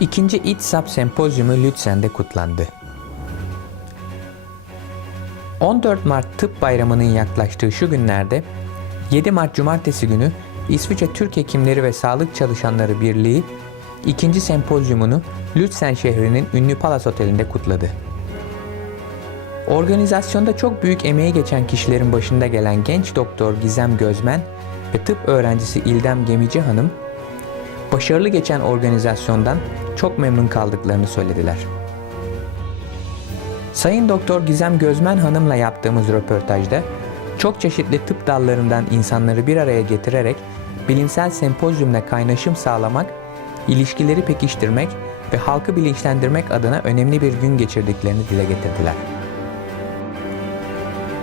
İkinci İTSAP Sempozyumu Lützen'de kutlandı. 14 Mart Tıp Bayramı'nın yaklaştığı şu günlerde 7 Mart Cumartesi günü İsviçre Türk Hekimleri ve Sağlık Çalışanları Birliği ikinci sempozyumunu Lützen şehrinin ünlü Palas Oteli'nde kutladı. Organizasyonda çok büyük emeği geçen kişilerin başında gelen genç doktor Gizem Gözmen ve tıp öğrencisi İldem Gemici Hanım, başarılı geçen organizasyondan çok memnun kaldıklarını söylediler. Sayın Doktor Gizem Gözmen Hanım'la yaptığımız röportajda çok çeşitli tıp dallarından insanları bir araya getirerek bilimsel sempozyumla kaynaşım sağlamak, ilişkileri pekiştirmek ve halkı bilinçlendirmek adına önemli bir gün geçirdiklerini dile getirdiler.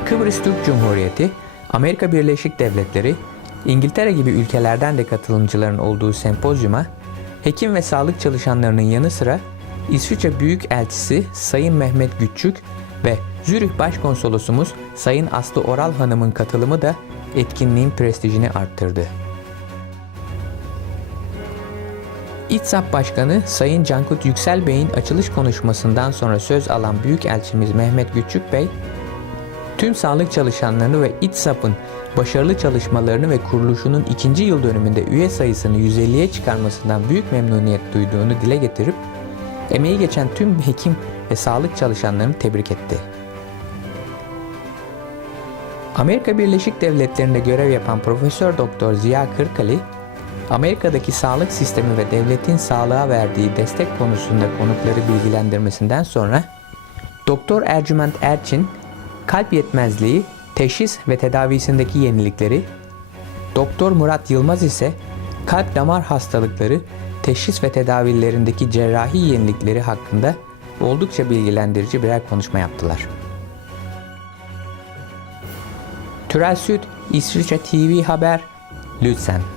Kıbrıs Türk Cumhuriyeti, Amerika Birleşik Devletleri, İngiltere gibi ülkelerden de katılımcıların olduğu sempozyuma, hekim ve sağlık çalışanlarının yanı sıra İsviçre Büyükelçisi Sayın Mehmet Güççük ve Zürih Başkonsolosumuz Sayın Aslı Oral Hanım'ın katılımı da etkinliğin prestijini arttırdı. İTSAP Başkanı Sayın Cankut Yüksel Bey'in açılış konuşmasından sonra söz alan Büyükelçimiz Mehmet Güççük Bey, tüm sağlık çalışanlarını ve İTSAP'ın başarılı çalışmalarını ve kuruluşunun ikinci yıl dönümünde üye sayısını 150'ye çıkarmasından büyük memnuniyet duyduğunu dile getirip, emeği geçen tüm hekim ve sağlık çalışanlarını tebrik etti. Amerika Birleşik Devletleri'nde görev yapan Profesör Doktor Ziya Kırkali, Amerika'daki sağlık sistemi ve devletin sağlığa verdiği destek konusunda konukları bilgilendirmesinden sonra Doktor Ercüment Erçin, kalp yetmezliği, teşhis ve tedavisindeki yenilikleri, Doktor Murat Yılmaz ise kalp damar hastalıkları, teşhis ve tedavilerindeki cerrahi yenilikleri hakkında oldukça bilgilendirici birer konuşma yaptılar. Türel Süt, İsviçre TV Haber, Lützen.